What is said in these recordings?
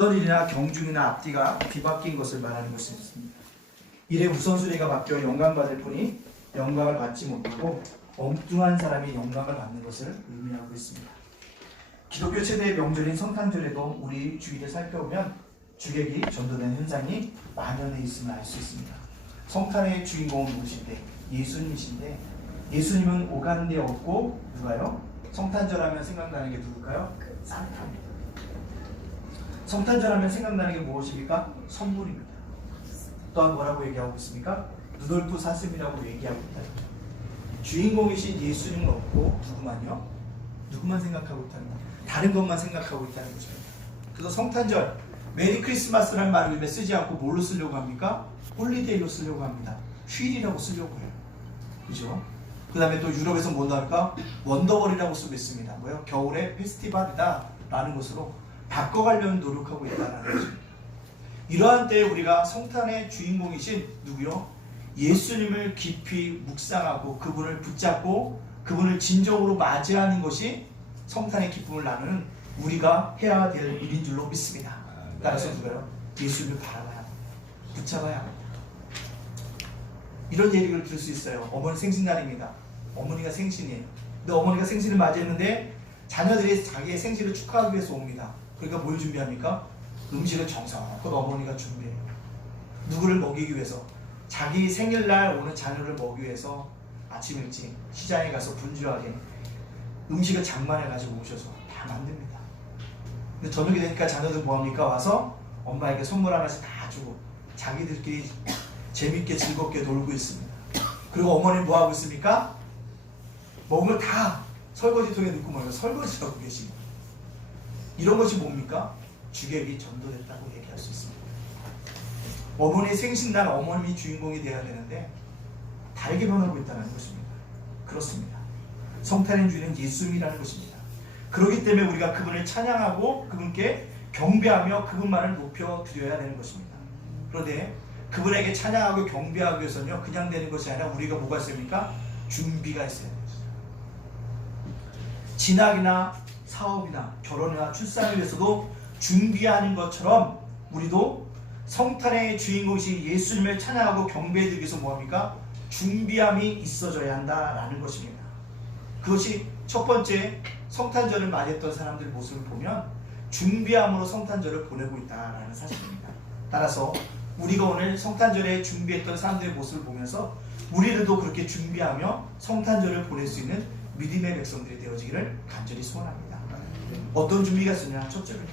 어떤 일이나 경중이나 앞뒤가 뒤바뀐 것을 말하는 것입니다. 일의 우선순위가 바뀌어 영광받을 뿐이 영광을 받지 못하고 엉뚱한 사람이 영광을 받는 것을 의미하고 있습니다. 기독교 최대의 명절인 성탄절에도 우리 주일을 살펴보면 주객이 전도되는 현상이 만연해 있음을 알 수 있습니다. 성탄의 주인공은 누구신데? 예수님이신데, 예수님은 오간 데 없고 누가요? 성탄절 하면 생각나는 게 누굴까요? 산타입니다. 성탄절 하면 생각나는 게 무엇입니까? 선물입니다. 또한 뭐라고 얘기하고 있습니까? 루돌프 사슴이라고 얘기하고 있다. 주인공이신 예수님은 없고 누구만요? 누구만 생각하고 있다는 거예요. 다른 것만 생각하고 있다는 거죠. 그래서 성탄절, 메리 크리스마스라는 말을 입에 쓰지 않고 뭘로 쓰려고 합니까? 홀리데이로 쓰려고 합니다. 휴일이라고 쓰려고 해요. 그죠? 그 다음에 또 유럽에서 뭔 할까? 원더월이라고 쓰고 있습니다. 뭐요? 겨울의 페스티벌이다 라는 것으로 바꿔가려는 노력하고 있다는 거죠. 이러한 때에 우리가 성탄의 주인공이신 누구요? 예수님을 깊이 묵상하고 그분을 붙잡고 그분을 진정으로 맞이하는 것이 성탄의 기쁨을 나누는 우리가 해야 될 일인 줄로 믿습니다. 따라서 누가요? 예수님을 바라봐야 합니다. 붙잡아야 합니다. 이런 얘기를 들을 수 있어요. 어머니 생신날입니다. 어머니가 생신이에요. 근데 어머니가 생신을 맞이했는데 자녀들이 자기의 생신을 축하하기 위해서 옵니다. 그러니까 뭘 준비합니까? 음식을 정성껏 어머니가 준비해요. 누구를 먹이기 위해서? 자기 생일날 오는 자녀를 먹이기 위해서 아침 일찍 시장에 가서 분주하게 음식을 장만해 가지고 오셔서 다 만듭니다. 근데 저녁이 되니까 자녀들 뭐합니까? 와서 엄마에게 선물 하나씩 다 주고 자기들끼리 재밌게 즐겁게 놀고 있습니다. 그리고 어머니는 뭐하고 있습니까? 먹은 걸 다 설거지통에 넣고 뭐예요? 설거지하고 계십니다. 이런 것이 뭡니까? 주객이 전도됐다고 얘기할 수 있습니다. 어머니의 생신날 어머님이 주인공이 되어야 되는데 다르게 변하고 있다는 것입니다. 그렇습니다. 성탄의 주인은 예수님이라는 것입니다. 그렇기 때문에 우리가 그분을 찬양하고 그분께 경배하며 그분만을 높여드려야 되는 것입니다. 그런데 그분에게 찬양하고 경배하기 위해서는요, 그냥 되는 것이 아니라 우리가 뭐가 있습니까? 준비가 있어야 됩니다. 진학이나 사업이나 결혼이나 출산을 위해서도 준비하는 것처럼 우리도 성탄의 주인공이신 예수님을 찬양하고 경배해드리기 위해서 뭐합니까? 준비함이 있어져야 한다라는 것입니다. 그것이 첫 번째 성탄절을 맞이했던 사람들의 모습을 보면 준비함으로 성탄절을 보내고 있다라는 사실입니다. 따라서 우리가 오늘 성탄절에 준비했던 사람들의 모습을 보면서 우리들도 그렇게 준비하며 성탄절을 보낼 수 있는 믿음의 백성들이 되어지기를 간절히 소원합니다. 어떤 준비가 있으냐? 첫째는요,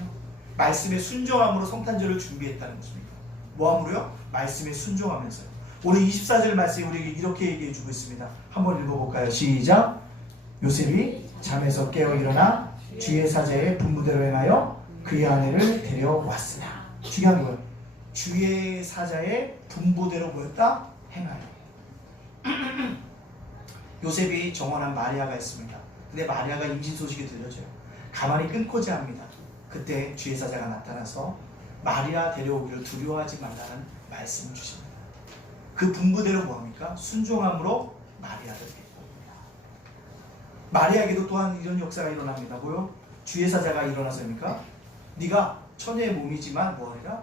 말씀에 순종함으로 성탄절을 준비했다는 것입니다. 뭐함으로요? 말씀에 순종하면서요. 오늘 24절 말씀이 우리에게 이렇게 얘기해 주고 있습니다. 한번 읽어볼까요? 시작! 요셉이 잠에서 깨어 일어나 주의 사자의 분부대로 행하여 그의 아내를 데려왔으나, 중요한 거예요. 주의 사자의 분부대로 뭐였다? 행하여. 요셉이 정원한 마리아가 있습니다. 근데 마리아가 임신 소식이 들려져요. 가만히 끊고자 합니다. 그때 주의 사자가 나타나서 마리아 데려오기를 두려워하지 말라는 말씀을 주십니다. 그 분부대로 뭐합니까? 순종함으로 마리아를 데려옵니다. 마리아에게도 또한 이런 역사가 일어납니다. 뭐요? 주의 사자가 일어나서입니까? 네가 처녀의 몸이지만 뭐하리라?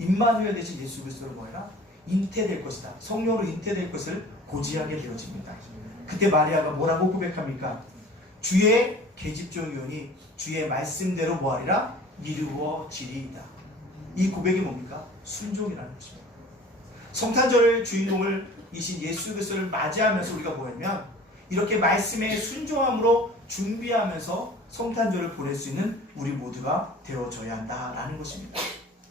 임마누엘 대신 예수 그리스도로 뭐하리라? 잉태될 것이다. 성령으로 잉태될 것을 고지하게 되어집니다. 그때 마리아가 뭐라고 고백합니까? 주의 계집종이오니 주의 말씀대로 뭐하리라? 이루어지리이다. 이 고백이 뭡니까? 순종이라는 것입니다. 성탄절 주인공을 이신 예수 그리스도를 맞이하면서 우리가 뭐냐면 이렇게 말씀에 순종함으로 준비하면서 성탄절을 보낼 수 있는 우리 모두가 되어져야 한다라는 것입니다.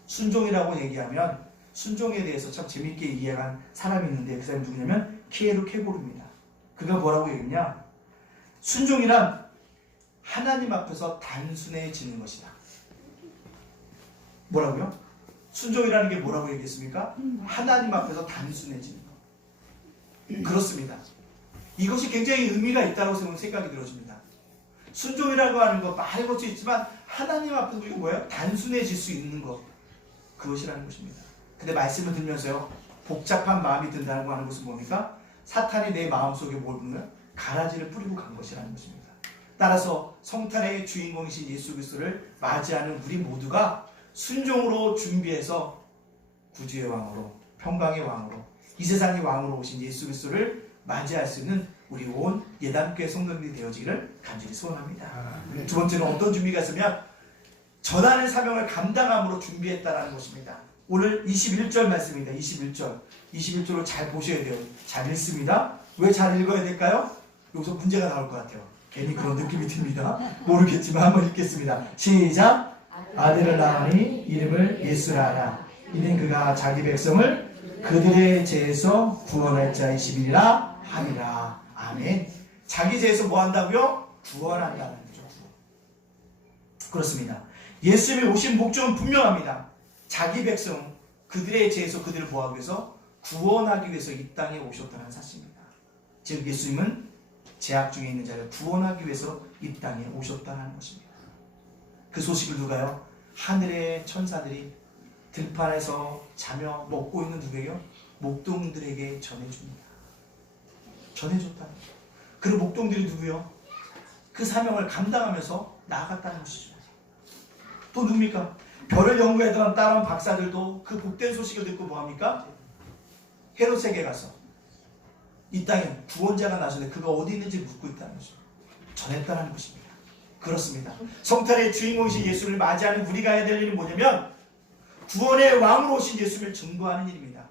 순종이라고 얘기하면 순종에 대해서 참 재밌게 이해한 사람이 있는데 그 사람이 누구냐면 키에르 케고르입니다. 그가 뭐라고 얘기했냐? 순종이란 하나님 앞에서 단순해지는 것이다. 뭐라고요? 순종이라는 게 뭐라고 얘기했습니까? 하나님 앞에서 단순해지는 것. 그렇습니다. 이것이 굉장히 의미가 있다고 생각이 들어집니다. 순종이라고 하는 것 말해 볼 수 있지만 하나님 앞에서 우리가 뭐예요? 단순해질 수 있는 것. 그것이라는 것입니다. 근데 말씀을 들면서요, 복잡한 마음이 든다는 거 하는 것은 뭡니까? 사탄이 내 마음속에 뭘 부르면 가라지를 뿌리고 간 것이라는 것입니다. 따라서 성탄의 주인공이신 예수 그리스도를 맞이하는 우리 모두가 순종으로 준비해서 구주의 왕으로, 평강의 왕으로, 이 세상의 왕으로 오신 예수 그리스도를 맞이할 수 있는 우리 온 예단교회 성도들이 되어지기를 간절히 소원합니다. 두 번째는 어떤 준비가 있으면 전하는 사명을 감당함으로 준비했다라는 것입니다. 오늘 21절 말씀입니다. 21절을 잘 보셔야 돼요. 잘 읽습니다. 왜 잘 읽어야 될까요? 여기서 문제가 나올 것 같아요. 괜히 그런 느낌이 듭니다. 모르겠지만 한번 읽겠습니다. 시작. 아들을 낳으니 이름을 예수라 하라. 이는 그가 자기 백성을 그들의 죄에서 구원할 자이심이라 하리라. 아멘. 자기 죄에서 뭐 한다고요? 구원한다는 거죠. 그렇습니다. 예수님이 오신 목적은 분명합니다. 자기 백성, 그들의 죄에서 그들을 보호하기 위해서 구원하기 위해서 이 땅에 오셨다는 사실입니다. 즉 예수님은 죄악 중에 있는 자를 구원하기 위해서 이 땅에 오셨다는 것입니다. 그 소식을 누가요? 하늘의 천사들이 들판에서 자며 먹고 있는 누구예요? 목동들에게 전해줍니다. 전해줬다는 거죠. 그 목동들이 누구요? 그 사명을 감당하면서 나아갔다는 것이죠. 또 누굽니까? 별을 연구하던 다른 박사들도 그 복된 소식을 듣고 뭐합니까? 헤롯에게 가서 이 땅에 구원자가 나셨는데 그가 어디 있는지 묻고 있다는 것이죠. 전했다는 것입니다. 그렇습니다. 성탄의 주인공이신 예수를 맞이하는 우리가 해야 될 일은 뭐냐면 구원의 왕으로 오신 예수를 증거하는 일입니다.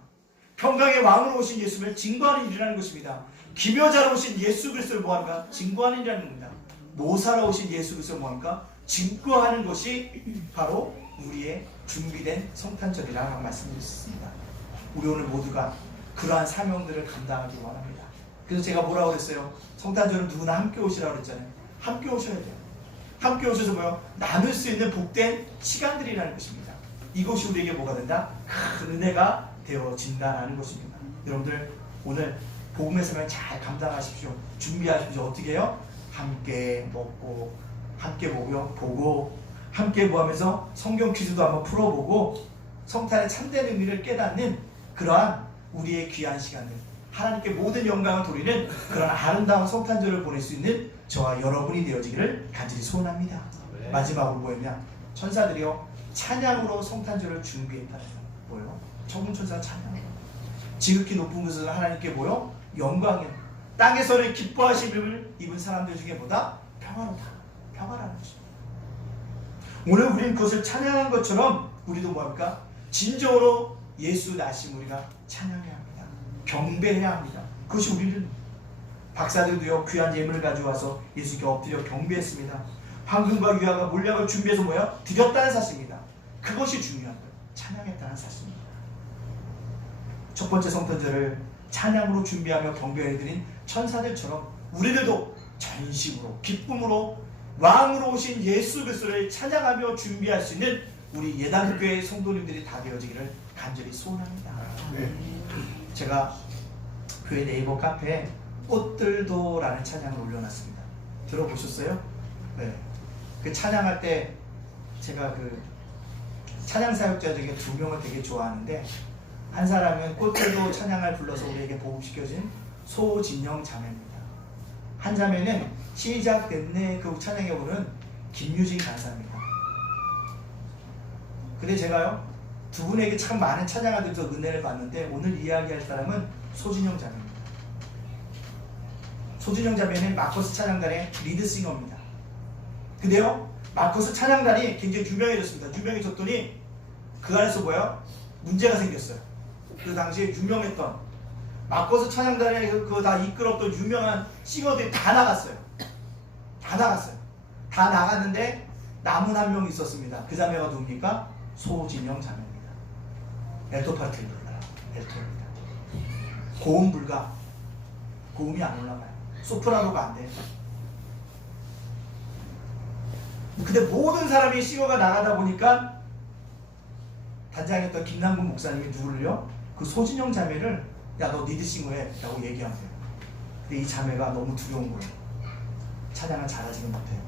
평강의 왕으로 오신 예수를 증거하는 일이라는 것입니다. 기묘자로 오신 예수 그리스도를 뭐합니까? 증거하는 일이라는 겁니다. 모사로 오신 예수 그리스도를 뭐합니까? 증거하는 것이 바로 우리의 준비된 성탄절이라고 말씀드렸습니다. 우리 오늘 모두가 그러한 사명들을 감당하기 원합니다. 그래서 제가 뭐라고 그랬어요? 성탄절은 누구나 함께 오시라고 그랬잖아요. 함께 오셔야 돼요. 함께 오셔서 뭐요? 나눌 수 있는 복된 시간들이라는 것입니다. 이것이 우리에게 뭐가 된다? 큰 은혜가 되어진다는 것입니다. 여러분들 오늘 복음의 사명 잘 감당하십시오. 준비하십시오. 어떻게 해요? 함께 먹고 함께 보고 함께 뭐하면서 성경 퀴즈도 한번 풀어보고 성탄의 참된 의미를 깨닫는 그러한 우리의 귀한 시간들, 하나님께 모든 영광을 돌리는 그런 아름다운 성탄절을 보낼 수 있는 저와 여러분이 되어지기를 간절히 소원합니다. 네. 마지막으로 뭐였냐? 천사들이요 찬양으로 성탄절을 준비했다는 거. 뭐예요? 천군 천사 찬양. 지극히 높은 곳에서 하나님께 뭐요? 영광이요. 땅에서는 기뻐하심을 입은 사람들 중에 보다 평화롭다. 평화라는 것입니다. 오늘 우리는 그것을 찬양한 것처럼 우리도 뭐합니까? 진정으로 예수 나심 우리가 찬양해야 합니다. 경배해야 합니다. 그것이 우리는 박사들도요 귀한 예물을 가져와서 예수께 엎드려 경배했습니다. 황금과 유화가 몰약을 준비해서 뭐야? 드렸다는 사실입니다. 그것이 중요한 거예요. 찬양했다는 사실입니다. 첫 번째 성탄절을 찬양으로 준비하며 경배해드린 천사들처럼 우리들도 전심으로 기쁨으로 왕으로 오신 예수 그리스도를 찬양하며 준비할 수 있는 우리 예단교회 성도님들이 다 되어지기를 간절히 소원합니다. 네. 제가 교회 네이버 카페에 꽃들도라는 찬양을 올려놨습니다. 들어보셨어요? 네. 그 찬양할 때 제가 그 찬양 사역자 중에 2명을 되게 좋아하는데 한 사람은 꽃들도 찬양을 불러서 우리에게 보급시켜준 소진영 자매입니다. 한 자매는 시작됐네 그 찬양에 오른 김유진 간사입니다. 근데 제가요 두 분에게 참 많은 찬양을 들어서 은혜를 받는데 오늘 이야기할 사람은 소진영 자매입니다. 소진영 자매는 마커스 찬양단의 리드싱어입니다. 근데요 마커스 찬양단이 굉장히 유명해졌습니다. 유명해졌더니 그 안에서 뭐야? 문제가 생겼어요. 그 당시에 유명했던 마커스 찬양단에 그거 다 이끌었던 유명한 싱어들이 다 나갔어요. 다 나갔어요. 다 나갔는데 남은 한 명 있었습니다. 그 자매가 누굽니까? 소진영 자매입니다. 엘토파트를 불러라. 엘토입니다. 고음 불가. 고음이 안 올라가요. 소프라노가 안 돼요. 근데 모든 사람이 싱어가 나가다 보니까 단장이었던 김남근 목사님이 누구를요? 그 소진영 자매를 야 너 리드싱어해 라고 얘기하세요. 근데 이 자매가 너무 두려운 거예요. 찬양을 잘하지는 못해요.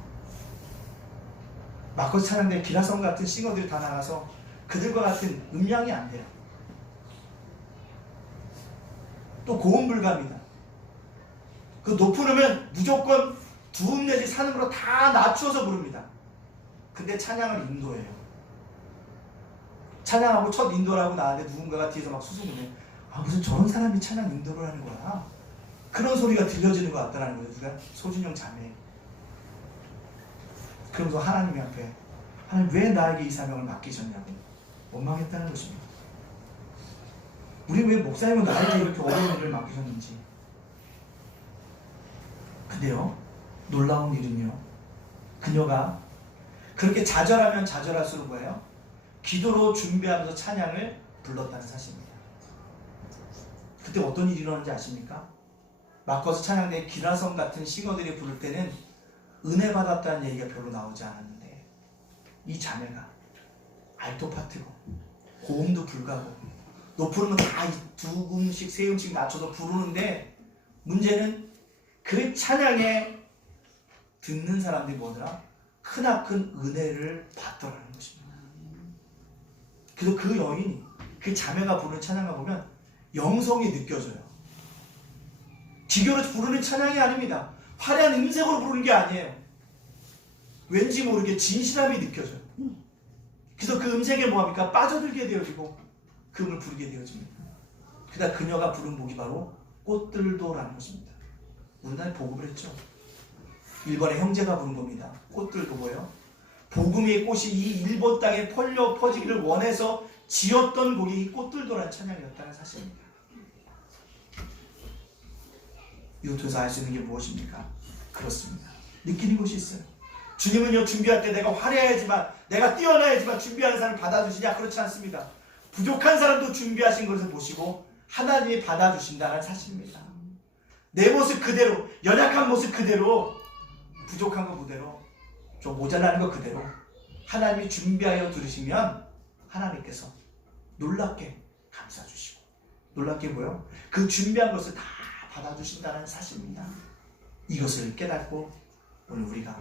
마커스 찬양대 기라성 같은 싱어들이 다 나가서 그들과 같은 음량이 안 돼요. 또 고음 불가입니다. 그 높은 음은 무조건 두음 내지 산음으로 다 낮추어서 부릅니다. 근데 찬양을 인도해요. 찬양하고 첫 인도를 하고 나왔는데 누군가가 뒤에서 막 수습을 해. 아, 무슨 저런 사람이 찬양 인도를 하는 거야. 그런 소리가 들려지는 것 같다라는 거예요. 누가? 소준영 자매. 그러면서 하나님 앞에 하나님 왜 나에게 이 사명을 맡기셨냐고 원망했다는 것입니다. 우리 왜 목사님은 나에게 이렇게 어려운 일을 맡기셨는지. 근데요, 놀라운 일은요, 그녀가 그렇게 좌절하면 좌절할수록 뭐예요? 기도로 준비하면서 찬양을 불렀다는 사실입니다. 그때 어떤 일이 일어났는지 아십니까? 마커스 찬양대 기라성 같은 싱어들이 부를 때는 은혜 받았다는 얘기가 별로 나오지 않았는데 이 자매가 알토 파트고 고음도 불가고 높은 음은 다 두 음씩 세 음씩 낮춰서 부르는데 문제는 그 찬양에 듣는 사람들이 뭐더라? 크나큰 은혜를 받더라는 것입니다. 그래서 그 여인이 그 자매가 부르는 찬양을 보면 영성이 느껴져요. 기교로 부르는 찬양이 아닙니다. 화려한 음색으로 부르는 게 아니에요. 왠지 모르게 진실함이 느껴져요. 그래서 그 음색에 뭐합니까? 빠져들게 되어지고 그 음을 부르게 되어집니다. 그러다 그녀가 부른 곡이 바로 꽃들도라는 것입니다. 우리나라에 보급을 했죠. 일본의 형제가 부른 겁니다. 꽃들도 뭐예요? 복음의 꽃이 이 일본 땅에 퍼지기를 원해서 지었던 곡이 이 꽃들도라는 찬양이었다는 사실입니다. 이것 통해서 알 수 있는 게 무엇입니까? 그렇습니다. 느끼는 것이 있어요. 주님은요, 준비할 때 내가 화려해야지만, 내가 뛰어나야지만 준비하는 사람을 받아주시냐? 그렇지 않습니다. 부족한 사람도 준비하신 것을 보시고 하나님이 받아주신다는 사실입니다. 내 모습 그대로, 연약한 모습 그대로, 부족한 것 그대로, 좀 모자라는 것 그대로 하나님이 준비하여 들으시면 하나님께서 놀랍게 감싸주시고, 놀랍게 뭐요? 그 준비한 것을 다 받아주신다는 사실입니다. 이것을 깨닫고 오늘 우리가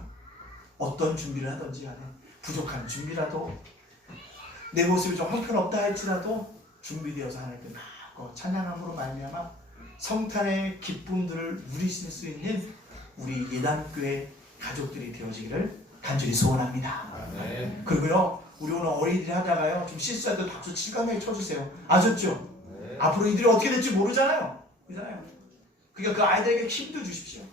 어떤 준비를 하든지 간에 부족한 준비라도 내 모습이 좀 형편없다 할지라도 준비되어서 하나님께 받고 찬양함으로 말미암아 성탄의 기쁨들을 누리실 수 있는 우리 예단교회 가족들이 되어지기를 간절히 소원합니다. 네. 그리고요, 우리 오늘 어린이들이 하다가요 좀 실수할 때 박수 실감나게 쳐주세요. 아셨죠? 네. 앞으로 이들이 어떻게 될지 모르잖아요. 그렇잖아요. 그러니까 그 아이들에게 힘도 주십시오.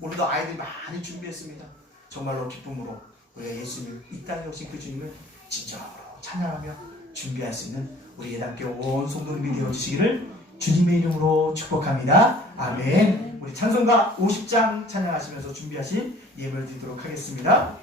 오늘도 아이들이 많이 준비했습니다. 정말로 기쁨으로 우리가 예수님을 이 땅에 오신 그 주님을 진정으로 찬양하며 준비할 수 있는 우리 예단교회 온 성도님이 되어주시기를 주님의 이름으로 축복합니다. 아멘. 우리 찬송가 50장 찬양하시면서 준비하신 예배를 드리도록 하겠습니다.